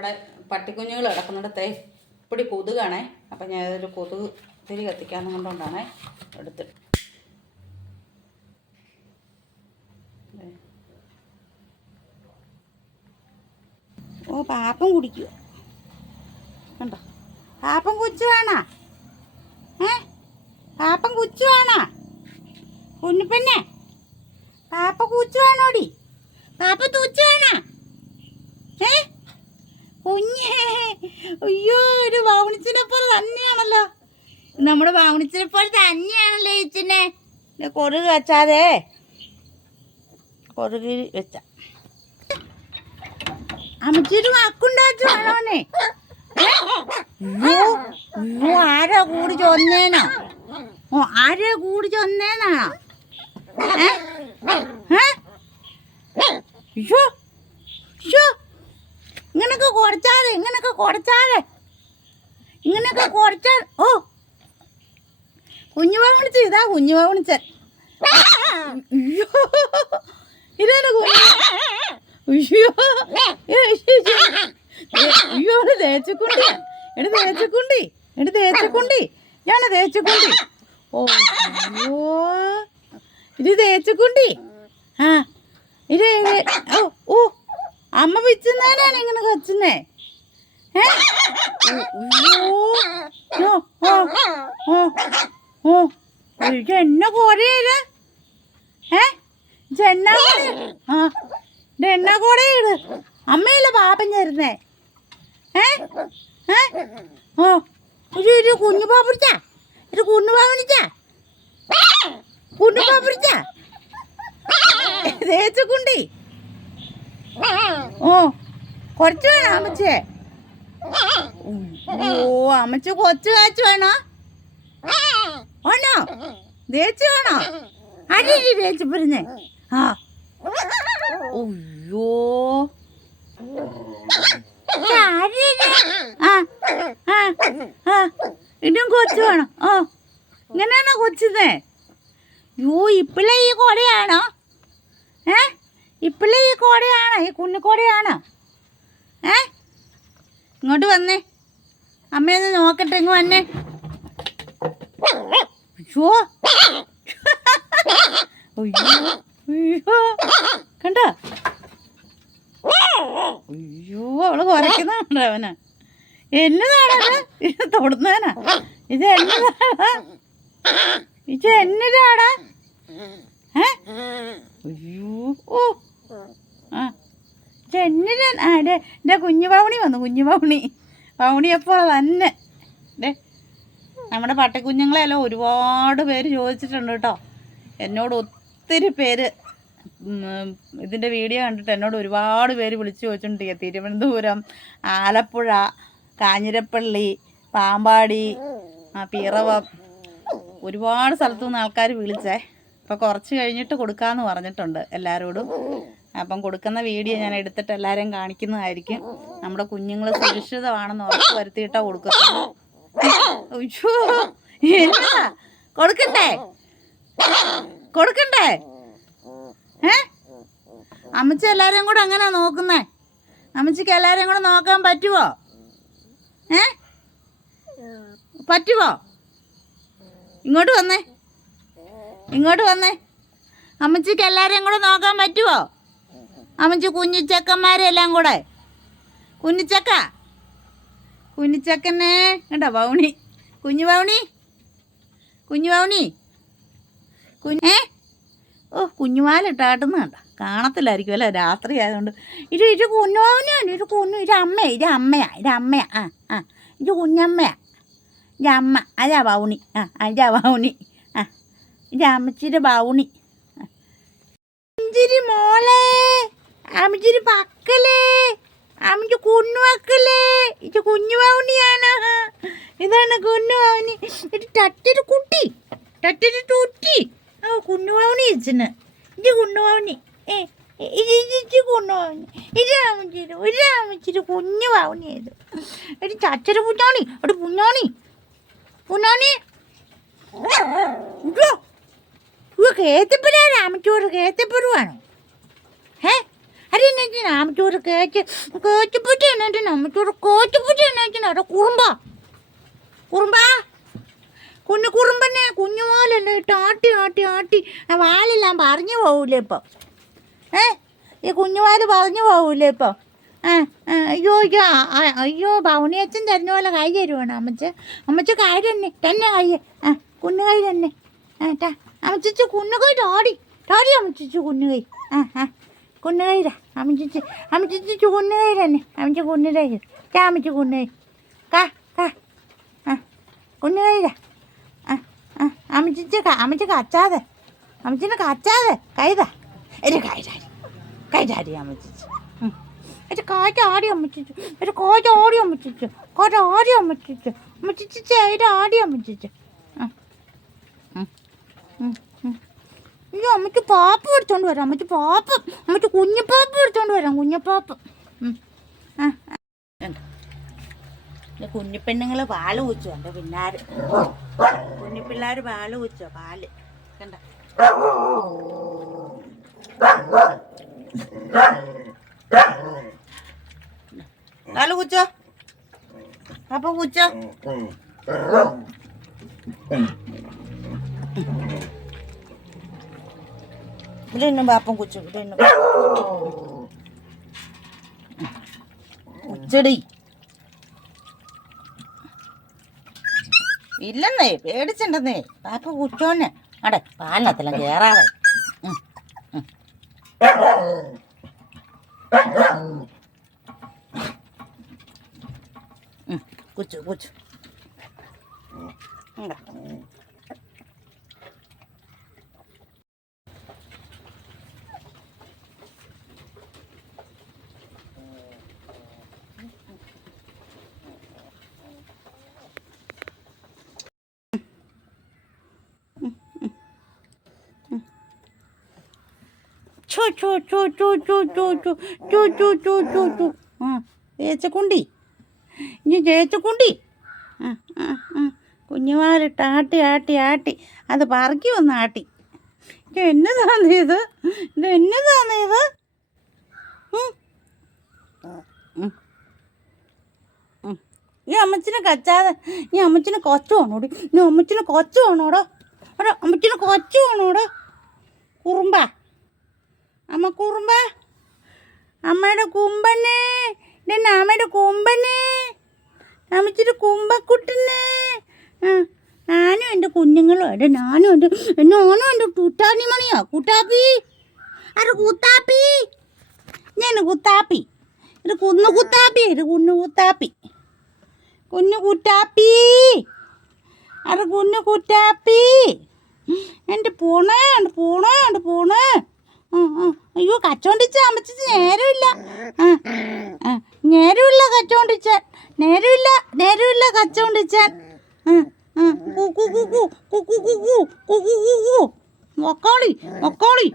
നമ്മുടെ പട്ടിക്കുഞ്ഞുങ്ങൾ കിടക്കുന്നിടത്തെ ഇപ്പിടി കൊതുകാണേ. അപ്പം ഞാൻ ഒരു കൊതുക് തിരി കത്തിക്കാന്ന് കൊണ്ടുകൊണ്ടാണേ എടുത്ത്. ഓ പാപ്പം കുടിക്കുക കണ്ടോ? പാപ്പം കുച്ചു വേണോ? ഏ? പാപ്പം കുച്ചു വേണോ? കുഞ്ഞിപ്പെണ്ണെ പാപ്പ കൂച്ചു വേണോടി? പാപ്പ തൂച്ചു വേണോ? ഏ? കുഞ്ഞേ അയ്യോ ഒരു വാവണിച്ചിനെ പോലെ തന്നെയാണല്ലോ. നമ്മുടെ വാവണിച്ചിനെ പോലെ തന്നെയാണല്ലോ ചേച്ചിനെ കൊറുക് വെച്ചാതെ. കൊറുകിൽ വെച്ച. അമ്മച്ചിട്ട് വാക്കുണ്ടാച്ചു വേണോനെ അയ്യോ അയ്യോ ആരാ കൂടി ചൊന്നേനോ? ഓ ആരാ കൂടി ചൊന്നേനാണോ ഏ അയ്യോ അയ്യോ ഇങ്ങനൊക്കെ കുറച്ചാതെ ഇങ്ങനെയൊക്കെ കുറച്ചാൽ ഓ. കുഞ്ഞുവാ വിളിച്ച് ഇതാ കുഞ്ഞുവാ വിളിച്ചൻ ഇതാണ് ആ. ഇത് ഓ അമ്മ വെച്ചുന്നാനാണ് ഇങ്ങനെ കച്ചുന്നേ. എന്നെ കോരയത് ഏ? കോര? ആ എന്നാ കോരയത് അമ്മയല്ലേ പാപം ചേരുന്നേ? ഏ? ഏ? ഓ ഒരു ഒരു കുഞ്ഞു പാപ്പിടിച്ച ഒരു കുഞ്ഞു പാപ്പിടിച്ച കുഞ്ഞു പാപ്പിടിച്ച തേച്ചുകുണ്ടി ഓ കുറച്ച് വേണം അമ്മച്ചേ ഓ അമ്മച്ച കൊച്ചു കാച്ചു വേണോ? ഓണോ തേച്ച് വേണോ? അടി തേച്ച് പറഞ്ഞേ. ആ. അയ്യോ ഇതും കൊച്ചു വേണം? ഓ ഇങ്ങനെയാണോ കൊച്ചുന്നേ? യോ ഇപ്പിളെ ഈ കോടയാണോ? ഏ? ഇപ്പിളെ ഈ കോടയാണോ? ഈ കുഞ്ഞിക്കോടയാണോ ഏ? ഇങ്ങോട്ട് വന്നേ. അമ്മയൊന്ന് നോക്കട്ടെ ഇങ്ങ് വന്നേ. അയ്യോ. അയ്യോ. കണ്ടോ? അയ്യോ അവൾ കുറയ്ക്കുന്നുണ്ട് അവന്? എന്നതാണത്? ഇത് തൊടുന്നവനാ? ഇത് എന്നതാടാ ഇത് എന്നതാടാ ഏ? അയ്യോ. ഓ. എന്നതാ ആ ഡേ എന്റെ കുഞ്ഞു പൗണി വന്നു കുഞ്ഞു പൗണി പൗണിയപ്പോൾ തന്നെ. ഡേ നമ്മുടെ പട്ടിക്കുഞ്ഞുങ്ങളെല്ലാം ഒരുപാട് പേര് ചോദിച്ചിട്ടുണ്ട് കേട്ടോ. എന്നോട് ഒത്തിരി പേര് ഇതിന്റെ വീഡിയോ കണ്ടിട്ട് എന്നോട് ഒരുപാട് പേര് വിളിച്ചു ചോദിച്ചിട്ടുണ്ട്. തിരുവനന്തപുരം ആലപ്പുഴ കാഞ്ഞിരപ്പള്ളി പാമ്പാടി പിറവം. ഒരുപാട് സ്ഥലത്തു നിന്ന് ആൾക്കാർ വിളിച്ചേ. അപ്പോൾ കുറച്ച് കഴിഞ്ഞിട്ട് കൊടുക്കാമെന്ന് പറഞ്ഞിട്ടുണ്ട് എല്ലാവരോടും അപ്പം കൊടുക്കുന്ന വീഡിയോ ഞാൻ എടുത്തിട്ട് എല്ലാവരെയും കാണിക്കുന്നതായിരിക്കും. നമ്മുടെ കുഞ്ഞുങ്ങൾ സുരക്ഷിതമാണെന്ന് ഉറപ്പ് വരുത്തിയിട്ടാ കൊടുക്കുന്നത്. കൊടുക്കണ്ടേ? കൊടുക്കണ്ടേ? ഏ? അമ്മച്ചി എല്ലാവരെയും കൂടെ അങ്ങനെ നോക്കുന്നേ? അമ്മച്ചിക്ക് എല്ലാവരെയും കൂടെ നോക്കാൻ പറ്റുമോ ഏ? പറ്റുമോ ഇങ്ങോട്ട് വന്നേ. ഇങ്ങോട്ട് വന്നേ. അമ്മച്ചിക്ക് എല്ലാവരെയും കൂടെ നോക്കാൻ പറ്റുമോ അമ്മച്ചി കുഞ്ഞിച്ചക്കന്മാരെല്ലാം കൂടെ. കുഞ്ഞിച്ചക്ക. കുഞ്ഞിച്ചക്കനെ കണ്ടോ വൗണി. കുഞ്ഞു വൗണി. കുഞ്ഞു വൗണി. കുഞ്ഞേ ഓ കുഞ്ഞുമാലിട്ടാട്ടുന്ന കണ്ട? കാണത്തില്ലായിരിക്കും അല്ലേ? രാത്രി ആയതുകൊണ്ട്. ഇത് ഇത് കുഞ്ഞുമാവനാണ് ഇത് കുഞ്ഞു ഇത് അമ്മയാ. ഇത് അമ്മയാ. ഇത് അമ്മയാ. ആ ആ. ഇത് കുഞ്ഞമ്മയാ. ഇത് അമ്മ. അതാ ബൗണി ആ അതാ ബൗണി ആ ഇത് അമ്മച്ചിയുടെ ബൗണി അമ്മച്ചിരി മോളെ. അമ്മച്ചിരി പക്കലേ. അമ്മച്ചി കുഞ്ഞു വക്കലേ ഇത് കുഞ്ഞു പൗണിയാണ് ഇതാണ് കുഞ്ഞു പൗണി ഇത് ടറ്റൊരു കുട്ടി. ടറ്റൊരു ടൂറ്റി ആ കുഞ്ഞുവാവണി ഇച്ചിന്. ഇത് കുഞ്ഞുവാവണി ഏ ഇത് ഇത് കുഞ്ഞുവാവണി ഇത്. അമ്മച്ചിരി ഒരു അമ്മച്ചിരി കുഞ്ഞു ഒരു ചച്ചര പുഞ്ഞാണി കേത്തപ്പുരാ രാമച്ചോറ് ഏ അതെന്നെ അമ്മച്ചോറ് കേച്ച് കേച്ചപ്പറ്റി എന്നിട്ട് അമ്മച്ചോറ് അവിടെ കുറുമ്പ. കുറുമ്പാ. കുഞ്ഞു കുറുമ്പന്നെ കുഞ്ഞുമാലല്ലേ ഇട്ട് ആട്ടി ആട്ടി ആട്ടി. വാലെല്ലാം പറഞ്ഞു പോകൂലേ ഇപ്പോൾ ഏ? ഈ കുഞ്ഞുമാൽ പറഞ്ഞു പോകൂലേ ഇപ്പോൾ ആ അയ്യോ അയ്യോ അയ്യോ ഭവനിയച്ഛൻ തരുന്ന പോലെ കൈ തരുവാണ് അമ്മച്ച. അമ്മച്ച കൈ തന്നെ തന്നെ കൈ. ആ കുഞ്ഞു കൈ തന്നെ. ആ ടാ അമ്മച്ചു കുഞ്ഞു കൈ ടാടി. ടാടി അമ്മച്ചു കുഞ്ഞു കൈ. ആ ആ. കുഞ്ഞുകൈരാ അമ്മച്ചിച്ച് അമ്മച്ചിച്ച് കുഞ്ഞുകൈരന്നെ അമ്മച്ച കുഞ്ഞുകൈര ചാ അമ്മച്ച കുഞ്ഞുകൈ കാ കാ. ആ കുഞ്ഞുകൈരാ ആ ആ അമ്മച്ചിച്ച് കാ അമ്മച്ച കച്ചാതെ. അമ്മച്ചിനെ കച്ചാതെ. കൈതാ ഒരു കൈരാടി കൈരാടി അമ്മച്ചിച്ച്. ഒരു കാറ്റാടി അമ്മച്ചിച്ചു. ഒരു കോറ്റാടി അമ്മച്ചിച്ചു. കോറ്റാടി അമ്മച്ചിച്ചു. അമ്മച്ചിച്ച് അതിന്റെ ആടി അമ്മച്ചിച്ചു. ആ. അയ്യോ അമ്മയ്ക്ക് പാപ്പ എടുത്തോണ്ട് വരാം. അമ്മയ്ക്ക് പാപ്പ. അമ്മയ്ക്ക് കുഞ്ഞപ്പാപ്പ എടുത്തോണ്ട് വരാം. കുഞ്ഞപ്പാപ്പ. കുഞ്ഞിപ്പെണ്ണുങ്ങൾ പാൽ കുച്ചു എന്റെ പിന്നാര്. കുഞ്ഞിപ്പിള്ളേർ പാൽ കുച്ചോ പാൽ. കണ്ട പാൽ കുച്ചോ അപ്പൊ കുച്ചോ రెండు పాపం కూర్చో రెండు ഉച്ചടി. ഇല്ലെന്നേ പേടിച്ചിണ്ടെന്നേ. പാപ്പ കുറ്റോന്നെ അടെ പാലിനത്തിലും കേറാതെ. കുച്ചു കുച്ചു. ഉണ്ടോ ചോ ചോ ചോ ചോ ചോ ചോ ചോ ചോ ചോ ചോ ചോ ചോ ആ തേച്ചക്കുണ്ടി ഇനി തേച്ചക്കുണ്ടി ആ ആ കുഞ്ഞുമാലിട്ട് ആട്ടി ആട്ടി ആട്ടി അത് പറക്കി വന്ന് ആട്ടി ഇത് എന്നതാണ് ഇത് ഇത് എന്നതാണ് ഇത്. ഈ അമ്മച്ചിനെ കച്ചാതെ ഈ അമ്മച്ചിനെ കൊച്ചു വേണോടി ഈ അമ്മച്ചിനെ കൊച്ചു വേണോടോ എടാ അമ്മച്ചിനെ കൊച്ചു വേണോടോ കുറുമ്പാ അമ്മ കുറുമ്പ. അമ്മയുടെ കുമ്പനെ ഇതെന്നെ അമ്മയുടെ കുമ്പനെ അമ്മച്ചിട്ട് കുമ്പക്കുട്ടനെ. ഞാനും എന്റെ കുഞ്ഞുങ്ങളും എടെ ഞാനും എന്റെ ഞാനും എന്റെ കുട്ടാണി മണിയാ. കുട്ടാപ്പി? അത് കുത്താപ്പി? ഞാൻ കുത്താപ്പി. ഇത് കുന്നു കുത്താപ്പി ഇത് കുന്നു കുത്താപ്പി. കുഞ്ഞു കുറ്റാപ്പി അത് കുഞ്ഞു കുറ്റാപ്പി എന്റെ പൂണേ എന്റെ പൂണേ എന്റെ പോണേ. അയ്യോ കച്ചോണ്ടിച്ച അമ്മച്ചിച്ച് നേരമില്ല നേരമില്ല കച്ചോണ്ടിച്ചാൻ നേരമില്ല നേരമില്ല കച്ചോണ്ടിച്ചാൻ മൊക്കോളി മൊക്കോളി